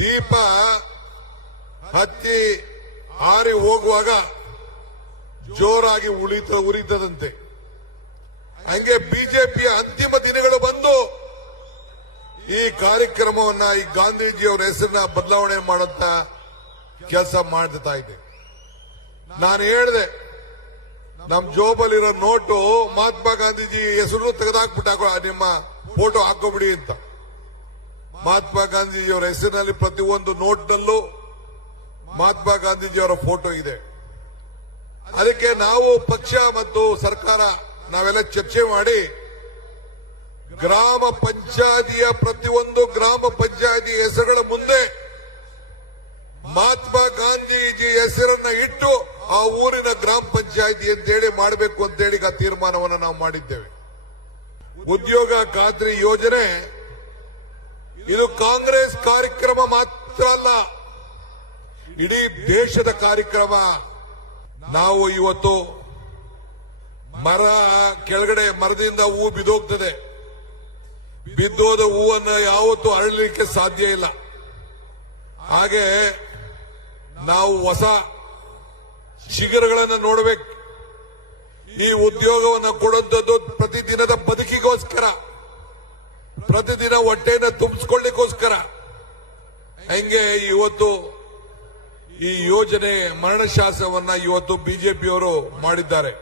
ದೀಪ ಹತ್ತಿ ಹಾರಿ ಹೋಗುವಾಗ ಜೋರಾಗಿ ಉರಿತದಂತೆ. ಹಂಗೆ ಬಿಜೆಪಿಯ ಅಂತಿಮ ದಿನಗಳು ಬಂದು ಈ ಕಾರ್ಯಕ್ರಮವನ್ನ ಈ ಗಾಂಧೀಜಿಯವರ ಹೆಸರನ್ನ ಬದಲಾವಣೆ ಮಾಡುತ್ತ ಕೆಲಸ ಮಾಡ್ತಾ ಇದೆ. ನಾನು ಹೇಳಿದೆ, ನಮ್ ಜೋಬಲ್ಲಿರೋ ನೋಟು ಮಹಾತ್ಮ ಗಾಂಧೀಜಿ ಹೆಸರು ತೆಗೆದಾಕ್ಬಿಟ್ಟ, ನಿಮ್ಮ ಫೋಟೋ ಹಾಕೋಬಿಡಿ ಅಂತ. ಮಹಾತ್ಮ ಗಾಂಧೀಜಿಯವರ ಹೆಸರಿನಲ್ಲಿ ಪ್ರತಿಯೊಂದು ನೋಟ್ನಲ್ಲೂ ಮಹಾತ್ಮ ಗಾಂಧೀಜಿಯವರ ಫೋಟೋ ಇದೆ. ಅದಕ್ಕೆ ನಾವು ಪಕ್ಷ ಮತ್ತು ಸರ್ಕಾರ ನಾವೆಲ್ಲ ಚರ್ಚೆ ಮಾಡಿ ಗ್ರಾಮ ಪಂಚಾಯತಿಯ ಪ್ರತಿಯೊಂದು ಗ್ರಾಮ ಪಂಚಾಯತಿ ಹೆಸರುಗಳ ಮುಂದೆ ಮಹಾತ್ಮ ಗಾಂಧೀಜಿ ಹೆಸರನ್ನ ಇಟ್ಟು ಆ ಊರಿನ ಗ್ರಾಮ ಪಂಚಾಯತಿ ಅಂತೇಳಿ ಮಾಡಬೇಕು ಅಂತೇಳಿ ಆ ತೀರ್ಮಾನವನ್ನು ನಾವು ಮಾಡಿದ್ದೇವೆ. ಉದ್ಯೋಗ ಖಾತ್ರಿ ಯೋಜನೆ ಇದು ಕಾಂಗ್ರೆಸ್ ಕಾರ್ಯಕ್ರಮ ಮಾತ್ರ ಅಲ್ಲ, ಇಡೀ ದೇಶದ ಕಾರ್ಯಕ್ರಮ. ನಾವು ಇವತ್ತು ಮರ ಕೆಳಗಡೆ ಮರದಿಂದ ಹೂ ಬಿದ್ದೋಗ್ತದೆ, ಬಿದ್ದೋದ ಹೂವನ್ನು ಯಾವತ್ತೂ ಅರಳಲಿಕ್ಕೆ ಸಾಧ್ಯ ಇಲ್ಲ. ಹಾಗೆ ನಾವು ಹೊಸ ಶಿಖರಗಳನ್ನು ನೋಡಬೇಕು. ಈ ಉದ್ಯೋಗವನ್ನು ಕೊಡುವಂಥದ್ದು ಪ್ರತಿದಿನದ ಬದುಕಿಗೋಸ್ಕರ, ಪ್ರತಿದಿನ ಹೊಟ್ಟೆಯನ್ನು ತುಂಬಿಸ್ಕೊಳ್ಳಿಕ್ಕೋಸ್ಕರ. ಹಂಗೆ ಇವತ್ತು ಈ ಯೋಜನೆ ಮರಣಶಾಸನವನ್ನ ಇವತ್ತು ಬಿಜೆಪಿಯವರು ಮಾಡಿದ್ದಾರೆ.